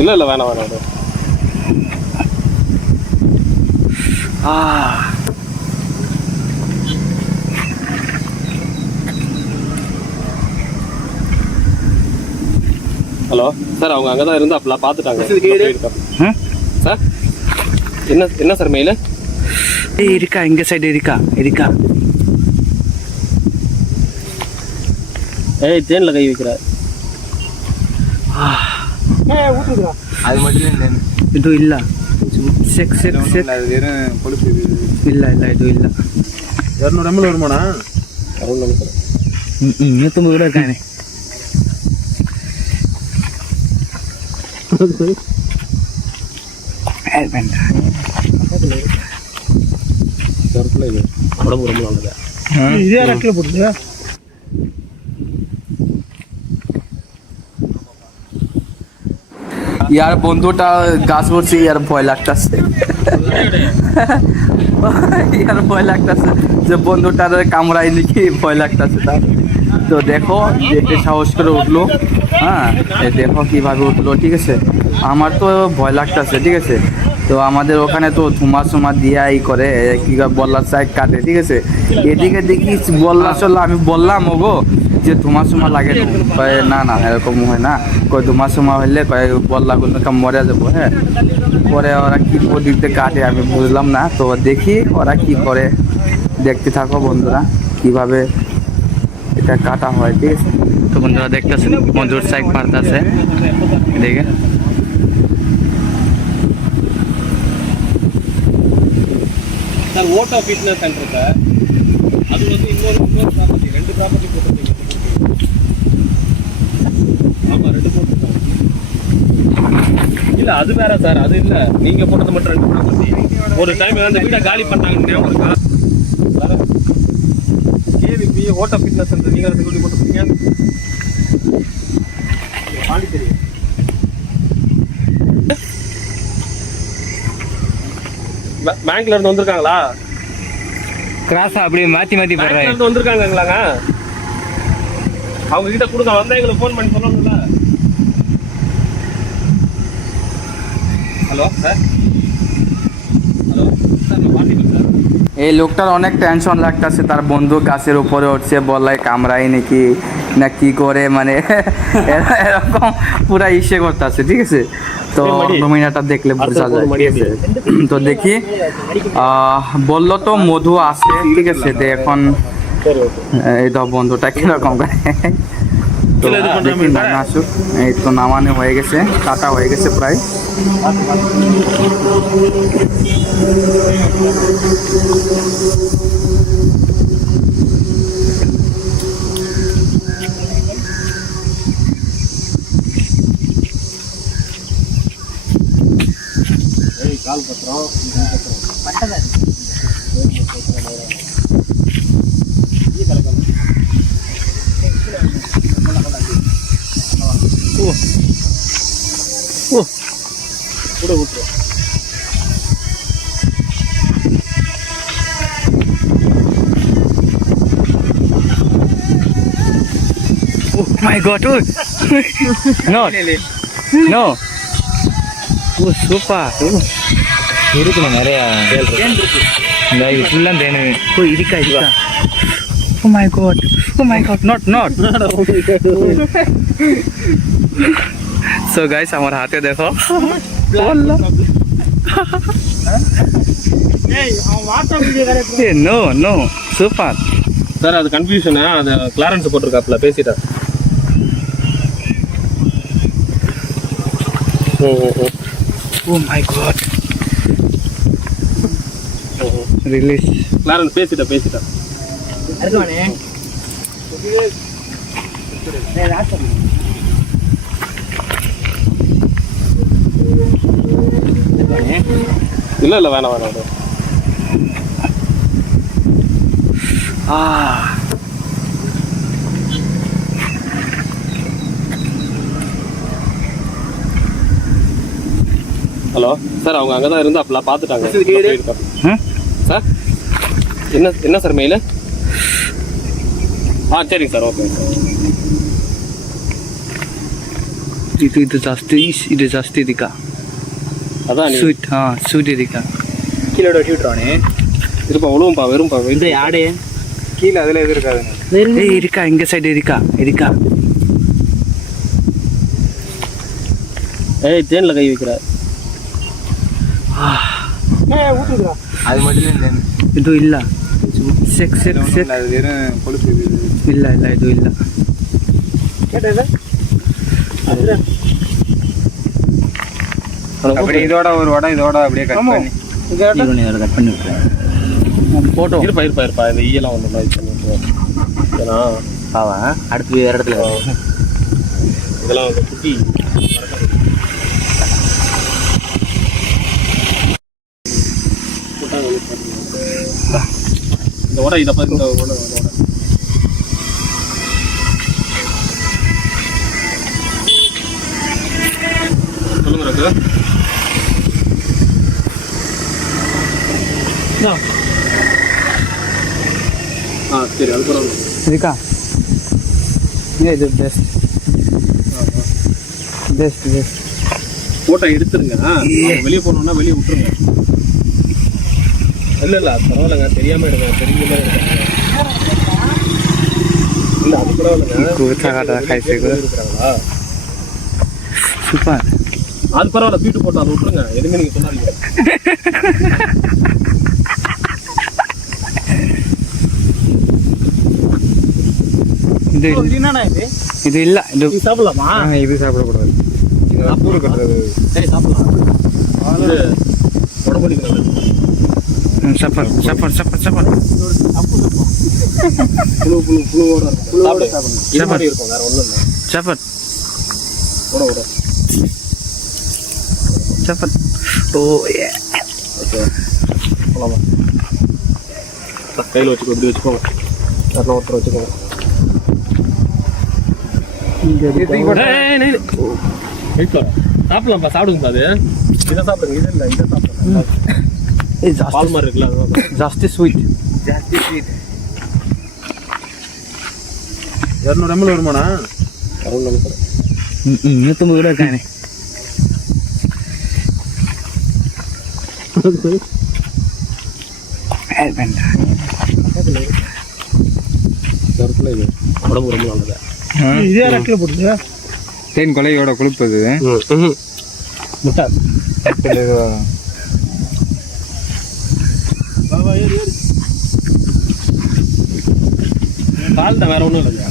இல்லை இல்லை வேணாம் வேணாம். ஹலோ சார், அவங்க அங்கே தான் இருந்து அப்பெல்லாம் பார்த்துட்டாங்க சார். என்ன என்ன சார் மெயில் இருக்கா? எங்க சைடு இருக்கா? இருக்கா? ஏய், தேனில் கை வைக்கிற. அது மட்டும் ಇದು ಇಲ್ಲ. Check check check. அது வெறும் கொழுப்பு. ಇಲ್ಲ ಇಲ್ಲ ಇದು ಇಲ್ಲ. 200 ml வருமானா? 150 கூட இருக்கானே. உடம்பு ரொம்ப நல்லது. இதே ரக்கில் போட்டு यार বন্ধুটা গাছ পড়ছে, यार ভয় লাগতেছে। यार ভয় লাগতেছে যে বন্ধুটার কামড়াই নাকি, ভয় লাগতেছে তার। তো দেখো দেখে সাহস করে উঠলো। হ্যাঁ, দেখো কিভাবে উঠলো। ঠিক আছে, আমার তো ভয় লাগতেছে। ঠিক আছে, তো আমাদের ওখানে তো ধুমা দিয়া ই করে, কি বল্লার সাইড কাটে। ঠিক আছে, এদিকে দেখি বল্লা চললো। আমি বললাম ওগো যে ধুমা লাগে না, না এরকম হয় না। কই ধুমা হইলে কয় বল্লাগুলো মরে যাবো। হ্যাঁ, পরে ওরা কি দিতে কাটে আমি বুঝলাম না। তো দেখি ওরা কি করে, দেখতে থাকো বন্ধুরা কিভাবে এটা কাটা হয়। ঠিক আছে, তো বন্ধুরা দেখতেছেন মজুর সাইড পারতেছে দেখে। Sir, auto fitness centre sir. அது வந்து இன்னொரு ப்ராப்பர்ட்டி, 2 ப்ராப்பர்ட்டி போட்டுருக்கீங்க. ஆமாம், 2 போட்டுருக்காங்க. இல்லை அது வேற சார், அது இல்லை. நீங்கள் போட்டது மட்டும் 2 ப்ராப்பர்ட்டி. ஒரு டைம் அந்த வீடை காலி பண்ணாங்க ஞாபகம் இருக்கா? கேவிபி ஓட்டோ ஃபிட்னஸ் சென்டர் நீங்கள் 2 வீடு போட்டுருக்கீங்க. பாண்டிச்சேரி பேங்க்ல இருந்து வந்திருக்காங்களா? கிராஸா அப்படியே மாற்றி போடுறேன் வந்திருக்காங்களாங்க? அவங்க கிட்ட கொடுங்க, வந்தா எங்களுக்கு ஃபோன் பண்ணி சொல்லணும்ல. Hello sir, hello sir, particular sir. এই লোকটার অনেক টেনশন লাগতেছে, তার বন্ধু গাছের উপরে উঠছে, বললাই কামড়াই নাকি না কি করে, মানে এরকম পুরা ইসে করতেছে। ঠিক আছে, তো নমিনাটা দেখলে বোঝা যায়। ঠিক আছে, তো দেখি বললো তো মধু আছে। ঠিক আছে, তো এখন এই তো বন্ধুটা কিরকম করে, তো দেখি না আসুক। এই তো নামানো হয়ে গেছে, কাটা হয়ে গেছে প্রায়। கால் பத்திரம் கூட விட்டுரு. Oh my god, no, no, oh super, இருக்குண்ணா நிறையா இந்த ஃபுல்லாக தேனு. oh இருக்கா. Oh my god, not so guys, আমার হাতে দেখো no super சார். அது கன்ஃபியூஷனா, அது கிளாரன்ஸ் போட்டிருக்காப்ல, பேசிட்டா. oh my god, release Clarence பேசிட்டா. இல்லை வேணாம். ஹலோ சார், அவங்க அங்கே தான் இருந்து அப்பெல்லாம் பார்த்துட்டாங்க சார். என்ன சார் மெயில்? சரிங்க சார், ஓகே சார். ಇದು ಜಾಸ್ತಿ ಇದಕ್ಕ அதான் நீ ಸ್ವೀಟ್ ಹಾ ಸ್ವೀಟ್ ಇದಕ್ಕ கீழே ஒட்டி விட்டுருவானே. இருப்பா உழுவும்பா வெறும்பா இந்த யாடு கீழே அதில் எது இருக்காது. ಏ ಇದಕ್ಕ ಹಿಂಗ ಸೈಡ್ ಇದಕ್ಕ ஏய் தேன்ல கை வைக்கிற அது மட்டும் தான் ಇದು ಇಲ್ಲ செக் அது வெறும் கொழுப்பு இது. ಇಲ್ಲ ಇದು ಇಲ್ಲ அப்படி இதோட ஒரு வடை இதோட அப்படியே கட் பண்ணி கட் பண்ணி விட்டுறேன். ಫೋಟೋ இருப்பா இந்த ஈயெல்லாம் ஒன்று மாதிரி பண்ணிட்டு ஏன்னா பாவா அடுத்து வேற இடத்துல இதெல்லாம் வந்து குட்டி இந்த ஓட இதை பார்த்து இந்த ஓட சொல்லுங்க ரகு சரி அது பரவாயில்ல ಇದಕ್ಕ ಇದು ಬೆಸ್ಟ್ ஃபோட்டோ எடுத்துருங்க வெளியே போகணுன்னா வெளியே விட்டுருங்க இல்லை பரவாயில்லைங்க தெரியாமல் எடுங்க தெரிஞ்ச மாதிரி இல்லை அது பரவாயில்லைங்க இருக்கிறாங்களா ಸೂಪರ್ அது பரவாயில்ல தூக்கிட்டு போட்டோம் அதை விட்டுருங்க எதுவுமே நீங்கள் சொல்லாதீங்க ಇದು ಇಲ್ಲ ಇದು சாப்பிடலாமா இது சாப்பிடக்கூடாது. பூரு கட்டுறது. சரி சாப்பிடலாம் இது உடம்பு நல்லது சப்பர் புழுவோட சாப்பிடுங்க மாதிரி இருக்கும் வேற ஒன்றும் இல்லை சப்பர் விட சப்பர் ஓ ஓகே போலாமா கையில் வச்சுக்கோ இப்படி வச்சுக்கோங்க யாரெல்லாம் ஒருத்தர் வச்சுக்கோங்க சாப்பிடலாம்ப்பா சாப்பிடுங்கப்பா அது இதை சாப்பிடுங்க இது இல்லை இதை சாப்பிடுங்க பால் மாதிரி இருக்குல்ல அதுதான் ಜಾಸ್ತಿ ಸ್ವೀಟ್ 200 ml வருமாண்ணா? ಇನ್ನೂತ್ತೊಂಬತ್ತು ಕೂಡ ಕಾಣೆ உடம்பு ரொம்ப நல்லது தேன் கொலையோட கொழுப்பது முட்டை கால் தான் வேற ஒன்றும் இல்லைங்க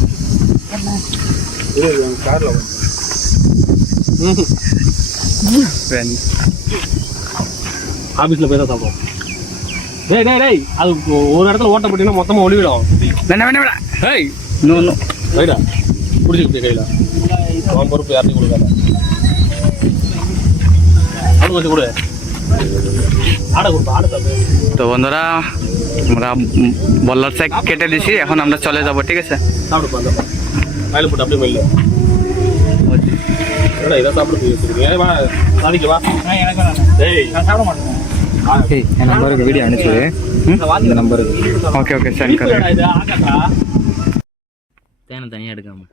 காரில் ஆஃபீஸில் போய் தான் சாப்பிடுவோம் டேய் அது ஒரு இடத்துல ஓட்ட போட்டீங்கன்னா மொத்தமாக ஒளிவிடும் வேண்டாம் டேய் நோ ரைடா பிடிச்சிக்கிட்டு கையில் அவன் பொறுப்பு யார்ட்டையும் கொடுக்காத அவனுக்கு வச்சு கொடு আড়া করবো আড়া যাবে তো বন্ধুরা আমরা বল্লার চেক কেটে দিছি এখন আমরা চলে যাব ঠিক আছে சாப்பிடு பாந்த கையில் போட்டு அப்படியே மெல்ல என்னடா இதை சாப்பிட போய் வச்சிருக்கீங்க வா சாதிக்கு வா டேய் நான் சாப்பிட மாட்டேன் என் நம்பருக்கு வீடியோ அனுப்பிச்சு இந்த நம்பருக்கு ஓகே ஓகே சென்ட் கரெக்ட் இது ஆகட்டா தேனை தனியாக எடுக்காம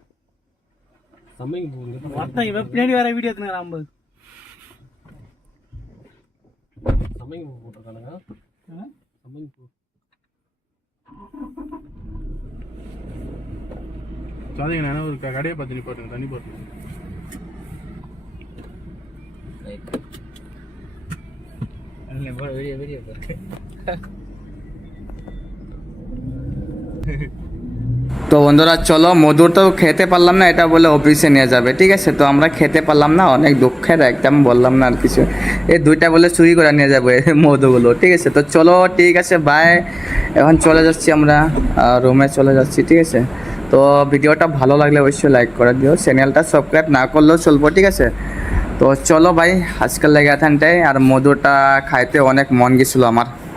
சமைங்க போகுது மொத்தம் இவன் பின்னாடி வேற வீடியோ எடுத்துக்கிறான் சமைங்க போட்டுருக்கானுங்க சமைங்க போ சாதிங்க நான் ஒரு கடையை பார்த்து நிப்பாட்டுங்க தண்ணி போட்டு வீடியோ তো বন্ধুরা চলো মধুর তো খেতে পারলাম না এটা বলে অফিসে নিয়ে যাবে ঠিক আছে তো আমরা খেতে পারলাম না অনেক দুঃখের একদম বললাম না আর কিছু এই দুইটা বলে চুরি করে নিয়ে যাবে মধুগুলো ঠিক আছে তো চলো ঠিক আছে বাই এখন চলে যাচ্ছি আমরা রুমে চলে যাচ্ছি ঠিক আছে তো ভিডিওটা ভালো লাগলে অবশ্যই লাইক করে দিও চ্যানেলটা সাবস্ক্রাইব না করলেও চলবো ঠিক আছে তো চলো ভাই আজকাল লেগে এখানটায় আর মধুটা খাইতে অনেক মন গেছিলো আমার